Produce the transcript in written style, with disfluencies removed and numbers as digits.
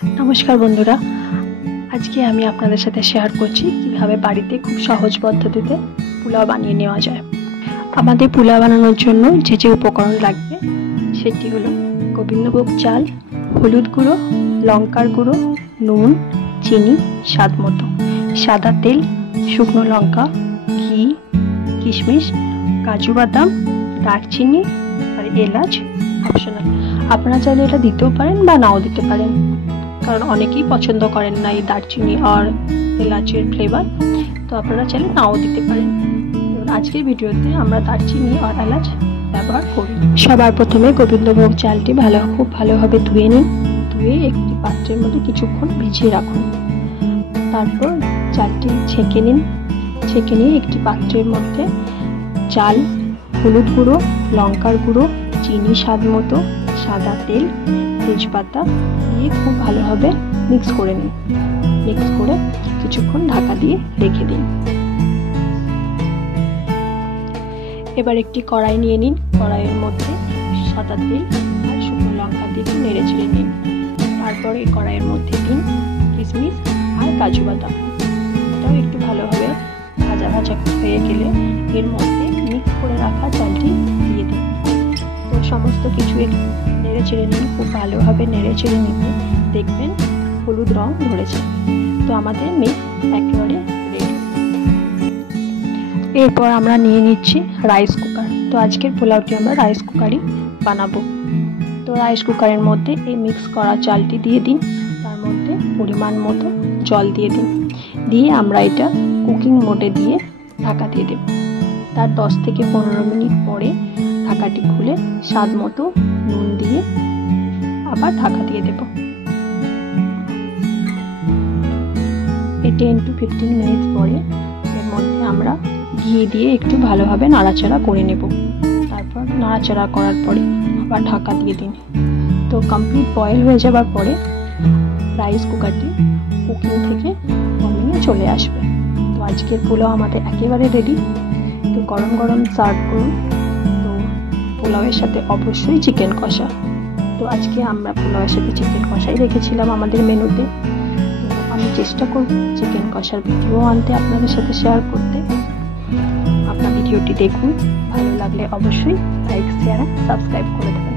নমস্কার বন্ধুরা, আজকে আমি আপনাদের সাথে শেয়ার করছি কিভাবে বাড়িতে খুব সহজ পদ্ধতিতে পোলাও বানিয়ে নেওয়া যায়। আমাদের পোলাও বানানোর জন্য যে যে উপকরণ লাগবে সেটি হলো গোবিন্দভোগ চাল, হলুদ গুঁড়ো, লঙ্কার গুঁড়ো, নুন, চিনি স্বাদ মতো, সাদা তেল, শুকনো লঙ্কা, ঘি, কিশমিশ, কাজু বাদাম, দারচিনি আর এলাচ অপশনাল। আপনারা চাইলে এটা দিতেও পারেন বা নাও দিতে পারেন, কারণ অনেকেই পছন্দ করেন না এই দারচিনি আর এলাচের ফ্লেভার, তো আপনারা চাইলে নাও দিতে পারেন। আজকের ভিডিওতে আমরা দারচিনি আর এলাচ ব্যবহার করি। সবার প্রথমে গোবিন্দভোগ চালটি খুব ভালোভাবে ধুয়ে নিন। ধুয়ে একটি পাত্রের মধ্যে কিছুক্ষণ ভিজিয়ে রাখুন। তারপর চালটি ছেঁকে নিন। ছেঁকে নিয়ে একটি পাত্রের মধ্যে চাল, হলুদ গুঁড়ো, লঙ্কার গুঁড়ো, চিনি স্বাদ মতো, সাদা তেল, তেজপাতা দিয়ে খুব ভালোভাবে মিক্স করে নিন। মিক্স করে কিছুক্ষণ ঢাকা দিয়ে রেখে দিন। এবার একটি কড়াই নিয়ে নিন। কড়াইয়ের মধ্যে সাদা তেল আর শুকনো লঙ্কা দিয়ে নেড়ে চেড়ে নিন। তারপরে এই কড়াইয়ের মধ্যে দিন কিশমিশ আর কাজু বাদাম। এটাও একটু ভালোভাবে ভাজা ভাজা হয়ে গেলে এর মধ্যে মিক্স করে রাখা চালটি দিয়ে দিন। তো সমস্ত কিছু নেড়ে চেড়ে নিন। খুব ভালোভাবে নেড়ে চেড়ে নিতে দেখবেন হলুদ রং ধরেছে। তো আমাদের মিক্স একেবারে রেডি। এরপর আমরা নিয়ে নিচ্ছি রাইস কুকার। তো আজকের পোলাওটি আমরা রাইস কুকারই বানাবো। তো রাইস কুকারের মধ্যে এই মিক্স করা চালটি দিয়ে দিন। তার মধ্যে পরিমাণ মতো জল দিয়ে দিন। দিয়ে আমরা এটা কুকিং মোডে দিয়ে ঢাকা দিয়ে দেব। তার 10 থেকে 15 মিনিট পরে ঢাকাটি খুলে স্বাদ মতো নুন দিয়ে আবার ঢাকা দিয়ে দেব। এই 10 to 15 মিনিট পরে এর মধ্যে আমরা ঘি দিয়ে একটু ভালোভাবে নাড়াচাড়া করে নেব। তারপর নাড়াচাড়া করার পরে আবার ঢাকা দিয়ে দিন। তো কমপ্লিট বয়েল হয়ে যাবার পরে রাইস কুকারটি কুকিং থেকে নামিয়ে চলে আসবে। তো আজকের পোলাও আমাদের একেবারে রেডি। তো গরম গরম সার্ভ করুন। তো পোলাওয়ের সাথে অবশ্যই চিকেন কষা। তো আজকে আমরা পোলাওয়ের সাথে চিকেন কষাই রেখেছিলাম আমাদের মেনুতে। তো আমি চেষ্টা করব চিকেন কষার ভিডিও আনতে আপনাদের সাথে শেয়ার করতে। আপনার ভিডিওটি দেখুন, ভালো লাগলে অবশ্যই লাইক, শেয়ার, সাবস্ক্রাইব করে দেবেন।